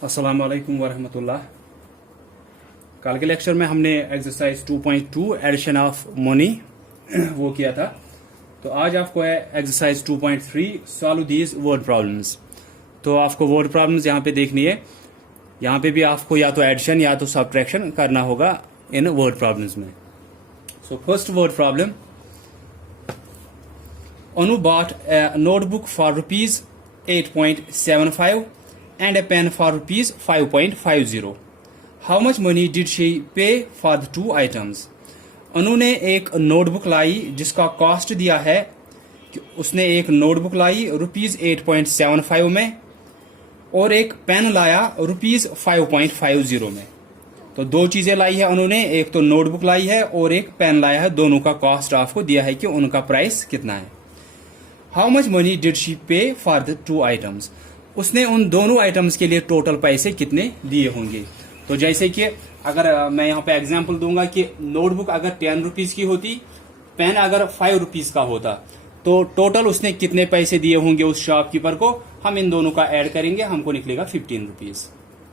अस्सलाम वालेकुम वरहमतुल्लाह। कल के लेक्चर में हमने एक्सरसाइज 2.2 एडिशन ऑफ मनी वो किया था। तो आज आपको है exercise 2.3 solve these word problems. तो आपको वर्ड प्रॉब्लम्स यहाँ पे देखनी है। यहाँ पे भी आपको या तो एडिशन या तो सब्ट्रैक्शन करना होगा इन वर्ड प्रॉब्लम्स में। So first word problem, Anu bought a notebook for rupees 8.75 and a pen for rupees 5.50. How much money did she pay for the two items? अनु ने एक नोटबुक लाई जिसका कॉस्ट दिया है कि उसने एक नोटबुक लाई रुपीज 8.75 में और एक पेन लाया रुपीज 5.50 में। तो दो चीजें लाई है उन्होंने, एक तो नोटबुक लाई है और एक पेन लाया है। दोनों का कॉस्ट आपको दिया है कि उनका प्राइस कितना है। How much money did she पे फॉर द टू आइटम्स? उसने उन दोनों आइटम्स के लिए टोटल पैसे कितने दिए होंगे। तो जैसे कि अगर मैं यहाँ पे एग्जांपल दूंगा कि नोटबुक अगर 10 रुपीज की होती, पेन अगर 5 रुपीज का होता, तो टोटल उसने कितने पैसे दिए होंगे उस शॉपकीपर को, हम इन दोनों का ऐड करेंगे, हमको निकलेगा 15 रुपीज।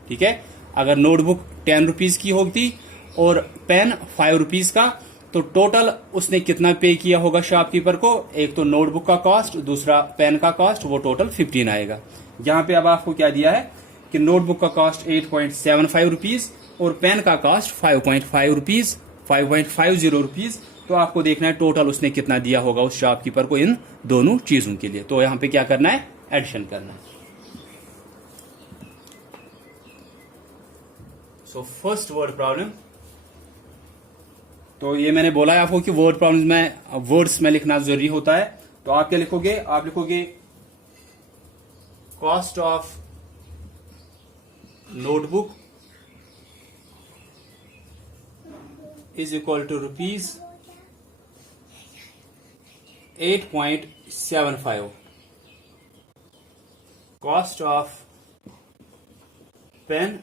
ठीक है। अगर नोटबुक 10 रुपीज की होती और पेन 5 रुपीज का, तो टोटल उसने कितना पे किया होगा शॉपकीपर को। एक तो नोटबुक का कॉस्ट, दूसरा पेन का कॉस्ट, वो टोटल 15 आएगा। यहाँ पे अब आपको क्या दिया है कि नोटबुक का कॉस्ट 8.75 रुपीज और पेन का कॉस्ट 5.5 रुपीज, 5.50 रुपीज। तो आपको देखना है टोटल उसने कितना दिया होगा उस शॉपकीपर को इन दोनों चीजों के लिए। तो यहाँ पे क्या करना है, एडिशन करना है। सो फर्स्ट वर्ड प्रॉब्लम, तो ये मैंने बोला है आपको कि वर्ड प्रॉब्लम्स में वर्ड्स में लिखना जरूरी होता है। तो आप क्या लिखोगे, आप लिखोगे cost of notebook is equal to rupees 8.75। Cost of pen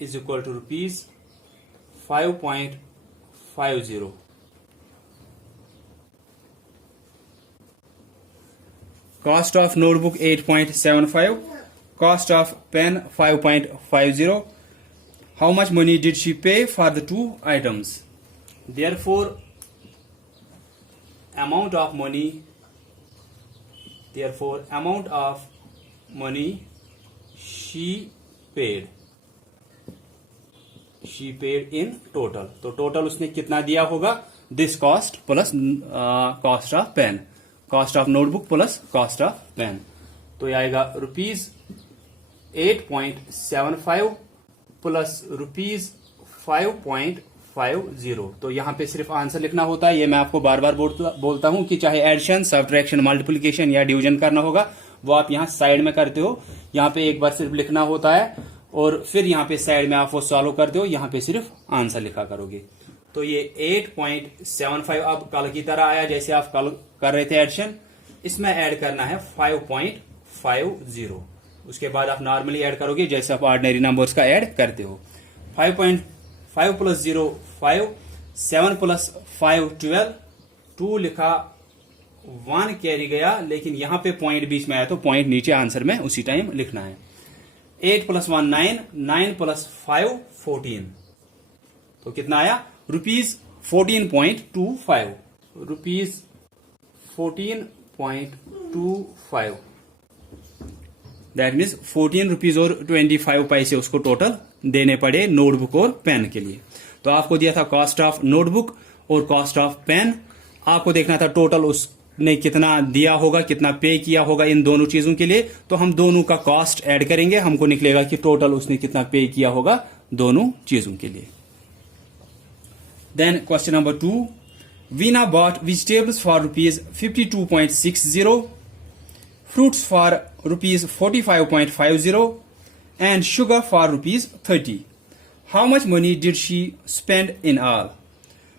is equal to rupees 5.50। Cost of notebook 8.75, cost of pen 5.50. How much money did she pay for the two items? Therefore, amount of money she paid in total. तो total उसने कितना दिया होगा, this cost plus cost of pen, cost of notebook plus cost of pen. तो ये आएगा rupees 8.75 plus rupees 5.50। तो यहाँ पे सिर्फ आंसर लिखना होता है। ये मैं आपको बार बार बोलता हूँ कि चाहे एडिशन, सब्ट्रैक्शन, मल्टीप्लिकेशन या डिवीजन करना होगा, वो आप यहाँ साइड में करते हो। यहाँ पे एक बार सिर्फ लिखना होता है और फिर यहाँ पे साइड में आप वो सॉल्व करते हो, यहाँ पे सिर्फ आंसर लिखा करोगे। तो ये 8.75 अब कल की तरह आया, जैसे आप कल कर रहे थे एडिशन। इसमें ऐड करना है 5.50। उसके बाद आप नॉर्मली ऐड करोगे जैसे आप ऑर्डिनरी नंबर्स का ऐड करते हो। 5.5 प्लस 0 5, 7 प्लस 5 12, 2 लिखा, 1 कैरी गया, लेकिन यहाँ पे पॉइंट बीच में आया तो पॉइंट नीचे आंसर में उसी टाइम लिखना है। 8 प्लस 1 9, 9 प्लस 5 14। तो कितना आया, rupees 14.25, rupees 14.25। That means 14 rupees और 25 पैसे उसको टोटल देने पड़े नोटबुक और पेन के लिए। तो आपको दिया था कॉस्ट ऑफ नोटबुक और कॉस्ट ऑफ पेन। आपको देखना था टोटल उसने कितना दिया होगा, कितना पे किया होगा इन दोनों चीजों के लिए। तो हम दोनों का कॉस्ट ऐड करेंगे, हमको निकलेगा कि टोटल उसने कितना पे किया होगा दोनों चीजों के लिए। Then question number 2, Veena bought vegetables for rupees 52.60, fruits for rupees 45.50 and sugar for rupees 30. How much money did she spend in all?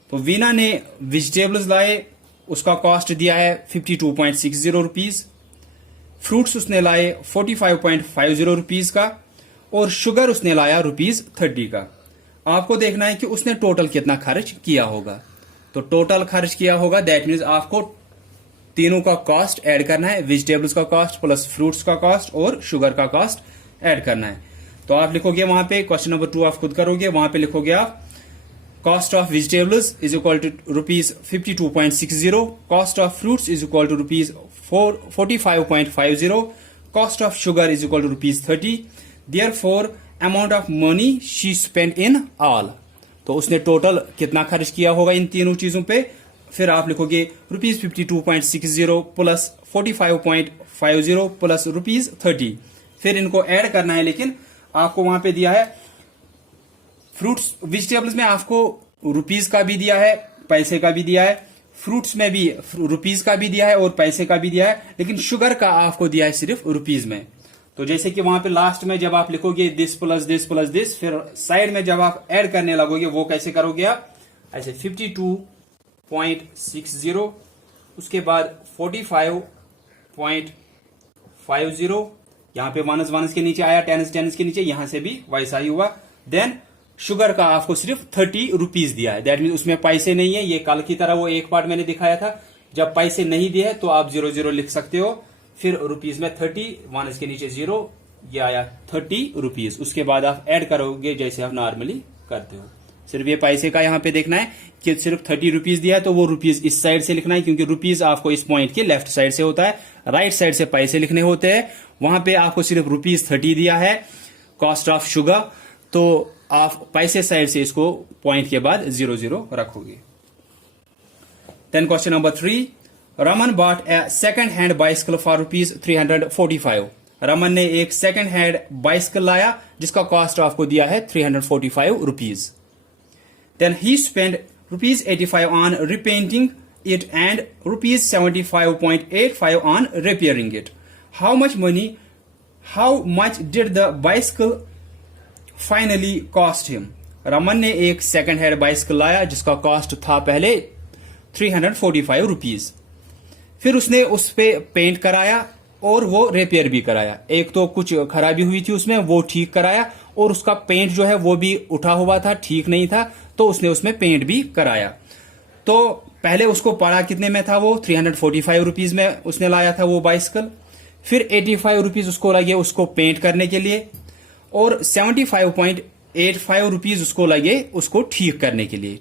तो वीना ने वेजिटेबल्स लाए, उसका कॉस्ट दिया है 52.60 रुपीज। फ्रूट्स उसने लाए 45.50 रुपीज का और शुगर उसने लाया रुपीज 30 का। आपको देखना है कि उसने टोटल कितना खर्च किया होगा। तो टोटल खर्च किया होगा, दैट मीन्स आपको तीनों का कॉस्ट ऐड करना है, वेजिटेबल्स का कॉस्ट प्लस फ्रूट्स का कॉस्ट और शुगर का कॉस्ट ऐड करना है। तो आप लिखोगे वहां पे क्वेश्चन नंबर 2 आप खुद करोगे, वहां पे लिखोगे आप cost of vegetables is equal to ₹52.60, cost of fruits is equal to ₹45.50, cost of sugar is equal to ₹30, therefore amount of money she spend in all. तो उसने टोटल कितना खर्च किया होगा इन तीनों चीजों पे। फिर आप लिखोगे ₹52.60 प्लस 45.50 प्लस ₹30। फिर इनको ऐड करना है, लेकिन आपको वहां पे दिया है फ्रूट्स वेजिटेबल्स में आपको रुपीज का भी दिया है, पैसे का भी दिया है, फ्रूट्स में भी रुपीज का भी दिया है और पैसे का भी दिया है, लेकिन शुगर का आपको दिया है सिर्फ रुपीज में। तो जैसे कि वहां पे लास्ट में जब आप लिखोगे this plus this plus this, फिर साइड में जब आप ऐड करने लगोगे वो कैसे करोगे आप, ऐसे 52.60, उसके बाद 45.50, यहां पे माइनस के नीचे आया, टेंस के नीचे, यहां से भी वैसा ही हुआ। देन शुगर का आपको सिर्फ ₹30 दिया है, दैट मीन उसमें पैसे नहीं है। ये कल की तरह वो एक पार्ट मैंने दिखाया था, जब पैसे नहीं दिए तो आप 00 लिख सकते हो, फिर रुपीज में 30, माइनस के नीचे 0, ये आया ₹30। उसके बाद आप ऐड करोगे जैसे आप नॉर्मली करते हो। सिर्फ ये पैसे का यहाँ पे देखना है कि सिर्फ ₹30 दिया है, तो वो रुपीज इस साइड से लिखना है, क्योंकि रुपीज आपको इस पॉइंट के लेफ्ट साइड से होता है, राइट साइड से पैसे लिखने होते हैं। वहां पे आपको सिर्फ ₹30 दिया है कॉस्ट ऑफ शुगर, तो आप पैसे साइड से इसको पॉइंट के बाद 00 रखोगे। Then question number 3, Raman bought a second hand bicycle for ₹345। Raman ने एक सेकंड हैंड बाइसिकल लाया जिसका कॉस्ट आपको दिया है ₹345। Then he spend ₹85 on repainting it and ₹75.85 on repairing it. How much did the bicycle finally cost him. Raman ने एक second hand bicycle लाया जिसका कॉस्ट था पहले ₹345। फिर उसने उस पे पेंट कराया और वो रिपेयर भी कराया। एक तो कुछ खराबी हुई थी उसमें, वो ठीक कराया, और उसका पेंट जो है वो भी उठा हुआ था, ठीक नहीं था, तो उसने उसमें पेंट भी कराया। तो पहले उसको पड़ा कितने में था, वो ₹345 में उसने लाया था वो बाइसिकल। फिर ₹85 उसको लगे उसको पेंट करने के लिए, और ₹75.85 उसको लगे उसको ठीक करने के लिए।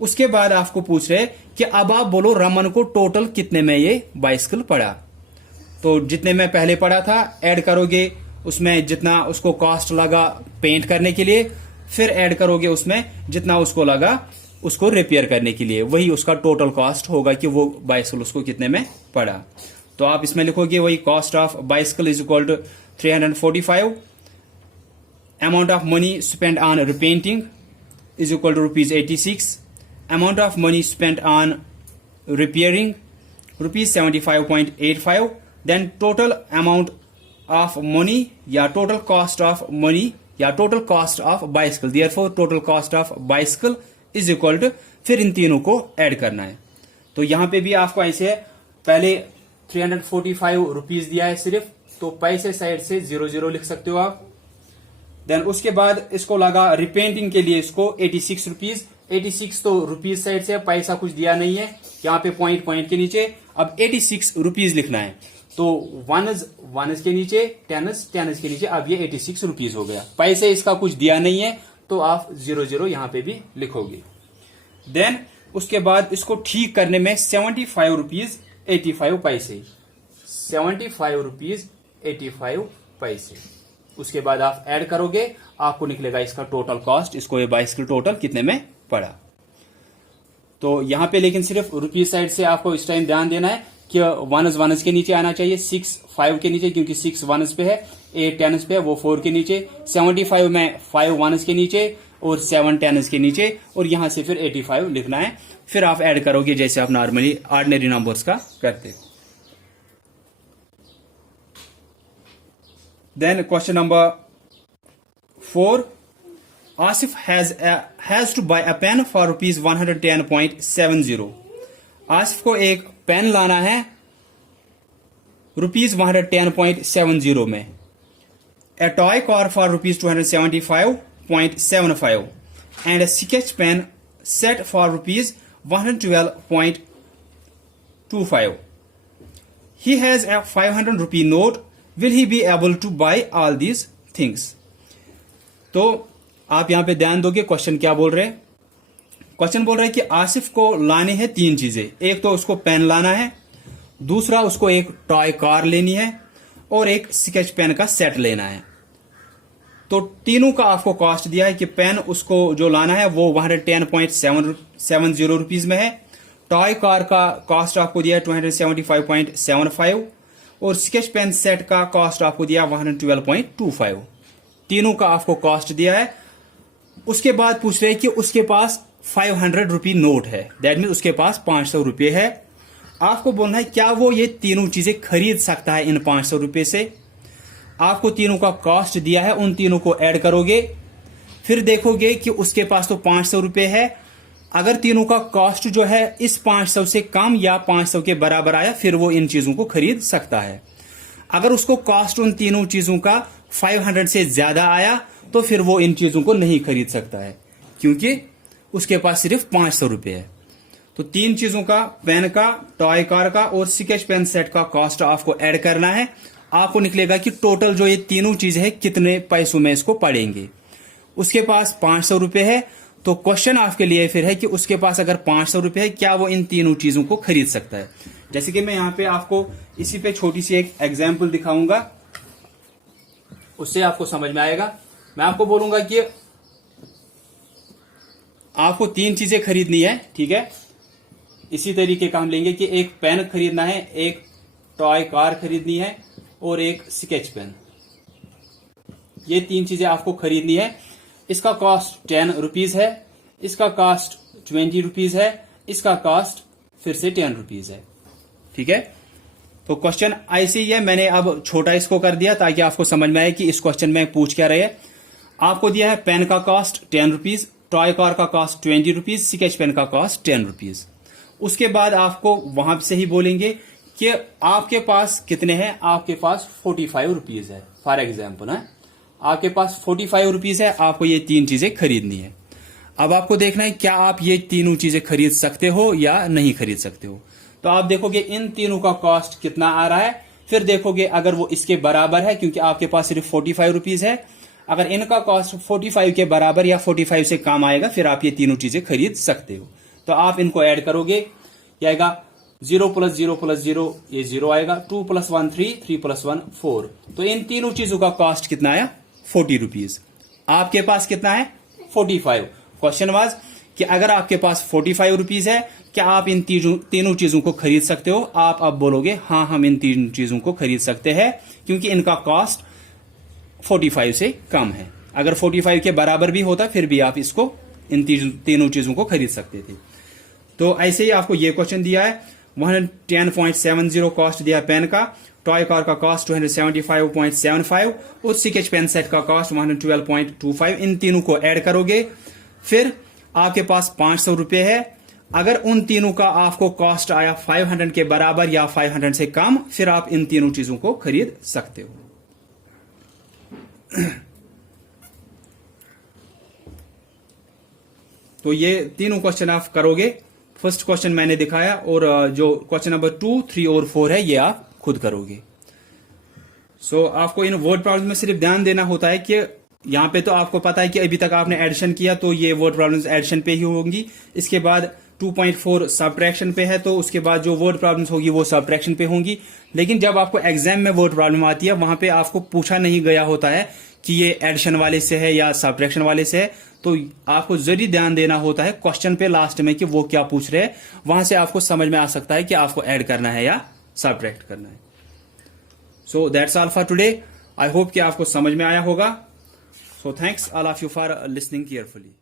उसके बाद आपको पूछ रहे कि अब आप बोलो रमन को टोटल कितने में ये बाइसिकल पड़ा। तो जितने में पहले पड़ा था ऐड करोगे उसमें जितना उसको कॉस्ट लगा पेंट करने के लिए, फिर ऐड करोगे उसमें जितना उसको लगा उसको रिपेयर करने के लिए, वही उसका टोटल कॉस्ट होगा कि वो बाइसिकल उसको कितने में पड़ा। तो आप इसमें लिखोगे वही cost of bicycle is equal to 345, amount of money spent on repainting is equal to ₹86, amount of money spent on repairing ₹75.85, then total amount of money या total cost of money या total cost of bicycle, therefore total cost of bicycle is equal to, फिर इन तीनों को add करना है। तो यहां पे भी आपको ऐसे है, पहले ₹345 दिया है सिर्फ, तो पैसे साइड से 00 लिख सकते हो आप। देन उसके बाद इसको लगा रिपेंटिंग के लिए इसको ₹86, 86 तो रुपीज साइड से, पैसा कुछ दिया नहीं है यहाँ पे पॉइंट के नीचे, अब ₹86 लिखना है। तो वन के नीचे टेनस के नीचे, अब ये ₹86 हो गया। पैसे इसका कुछ दिया नहीं है तो आप 00 यहां पे भी लिखोगे। देन उसके बाद इसको ठीक करने में ₹75.85, ₹75.85। उसके बाद आप ऐड करोगे, आपको निकलेगा इसका टोटल कॉस्ट, इसको ये बाइसिकल टोटल कितने में पड़ा। तो यहां पे लेकिन सिर्फ रुपीज साइड से आपको इस टाइम ध्यान देना है कि वनस के नीचे आना चाहिए, 6 5 के नीचे, क्योंकि 6 वनस पे है, 8 टेनस पे है, वो 4 के नीचे, 75 में 5 वनस के नीचे और 7 टेनस के नीचे, और यहां से फिर 85 लिखना है। फिर आप ऐड करोगे जैसे आप नॉर्मली ऑर्डिनरी नंबर्स का करते हो। Then question number 4, Asif has to buy a pen for ₹110.70. Asif को एक पेन लाना है ₹110.70 में। A toy car for ₹275.75 and a sketch pen set for ₹112.25. He has a ₹500 note. Will he be able to buy all these things? तो आप यहां पे ध्यान दोगे क्वेश्चन क्या बोल रहे हैं। क्वेश्चन बोल रहे हैं कि आसिफ को लाने हैं 3 चीजें। एक तो उसको पेन लाना है, दूसरा उसको एक टॉय कार लेनी है और एक स्केच पेन का सेट लेना है। तो तीनों का आपको कॉस्ट दिया है कि पेन उसको जो लाना है वो 110.70 रुपीज में है, टॉय कार का कॉस्ट आपको दिया है 275.75 और स्केच पेन सेट का कॉस्ट आपको दिया 112.25। तीनों का आपको कॉस्ट दिया है। उसके बाद पूछ रहे हैं कि उसके पास 500 रुपी नोट है, दैट मीन उसके पास 500 रुपये है। आपको बोलना है क्या वो ये तीनों चीजें खरीद सकता है इन 500 रुपये से। आपको तीनों का कॉस्ट दिया है, उन तीनों को ऐड करोगे, फिर देखोगे कि उसके पास तो 500 रुपये है। अगर तीनों का कॉस्ट जो है इस 500 से कम या 500 के बराबर आया, फिर वो इन चीजों को खरीद सकता है। अगर उसको कॉस्ट उन तीनों चीजों का 500 से ज्यादा आया तो फिर वो इन चीजों को नहीं खरीद सकता है, क्योंकि उसके पास सिर्फ 500 रुपये है। तो 3 चीजों का, पेन का, टॉय कार का और स्केच पेन सेट का कॉस्ट आपको ऐड करना है। आपको निकलेगा कि टोटल जो ये तीनों चीजें है कितने पैसों में इसको पड़ेंगे। उसके पास 500 रुपये है, तो क्वेश्चन आपके लिए फिर है कि उसके पास अगर 500 रुपये है, क्या वो इन तीनों चीजों को खरीद सकता है। जैसे कि मैं यहां पे आपको इसी पे छोटी सी एक एग्जाम्पल दिखाऊंगा, उससे आपको समझ में आएगा। मैं आपको बोलूंगा कि आपको 3 चीजें खरीदनी है, ठीक है। इसी तरीके का हम लेंगे कि एक पेन खरीदना है, एक टॉय कार खरीदनी है और एक स्केच पेन। ये 3 चीजें आपको खरीदनी है। इसका कॉस्ट 10 रुपीज है, इसका कॉस्ट 20 रुपीज है, इसका कॉस्ट फिर से 10 रुपीज है, ठीक है। तो क्वेश्चन ऐसे ही है, मैंने अब छोटा इसको कर दिया ताकि आपको समझ में आए कि इस क्वेश्चन में पूछ क्या रहे हैं। आपको दिया है पेन का कॉस्ट 10 रुपीज, टॉय कार का कॉस्ट 20 रुपीज, स्केच पेन का कॉस्ट 10 रुपीज। उसके बाद आपको वहां से ही बोलेंगे कि आपके पास कितने हैं। आपके पास 45 रुपीज है, फॉर एग्जाम्पल है, आपके पास 45 रुपीज है। आपको ये 3 चीजें खरीदनी है। अब आपको देखना है क्या आप ये तीनों चीजें खरीद सकते हो या नहीं खरीद सकते हो। तो आप देखोगे इन तीनों का कॉस्ट कितना आ रहा है, फिर देखोगे अगर वो इसके बराबर है, क्योंकि आपके पास सिर्फ 45 रुपीज है, अगर इनका कॉस्ट 45 के बराबर या 45 से कम आएगा, फिर आप ये तीनों चीजें खरीद सकते हो। तो आप इनको ऐड करोगे, क्या आएगा 0 + 0 + 0 ये 0 आएगा, 2 + 1 3, 3 + 1 4। तो इन तीनों चीजों का कॉस्ट कितना आया 40 रुपीज। आपके पास कितना है 45। क्वेश्चन वाज कि अगर आपके पास 45 रुपीज है, क्या आप इन तीनों चीजों को खरीद सकते हो। आप अब बोलोगे हाँ हम इन 3 चीजों को खरीद सकते हैं, क्योंकि इनका कॉस्ट 45 से कम है। अगर 45 के बराबर भी होता फिर भी आप इसको इन तीनों चीजों को खरीद सकते थे। तो ऐसे ही आपको ये क्वेश्चन दिया है, 110.70 कॉस्ट दिया पेन का, टॉय कार का कॉस्ट 275.75 और स्केच पेन सेट का कॉस्ट 112.25। इन तीनों को ऐड करोगे, फिर आपके पास 500 रुपये है। अगर उन तीनों का आपको कॉस्ट आया 500 के बराबर या 500 से कम, फिर आप इन तीनों चीजों को खरीद सकते हो। तो ये तीनों क्वेश्चन आप करोगे। फर्स्ट क्वेश्चन मैंने दिखाया और जो क्वेश्चन नंबर 2, 3 और 4 है ये आप खुद करोगे। सो आपको इन वर्ड प्रॉब्लम में सिर्फ ध्यान देना होता है कि यहां पे तो आपको पता है कि अभी तक आपने एडिशन किया तो ये वर्ड प्रॉब्लम्स एडिशन पे ही होंगी। इसके बाद 2.4 सब्ट्रैक्शन पे है, तो उसके बाद जो वर्ड प्रॉब्लम्स होगी वो सब्ट्रैक्शन पे होंगी। लेकिन जब आपको एग्जाम में वर्ड प्रॉब्लम आती है, वहां पे आपको पूछा नहीं गया होता है कि ये एडिशन वाले से है या सब्ट्रैक्शन वाले से है। तो आपको जरूर ध्यान देना होता है क्वेश्चन पे लास्ट में कि वो क्या पूछ रहे हैं। वहां से आपको समझ में आ सकता है कि आपको ऐड करना है या सब्ट्रैक्ट करना है। So that's all for today. I hope कि आपको समझ में आया होगा। So thanks all of you for listening carefully.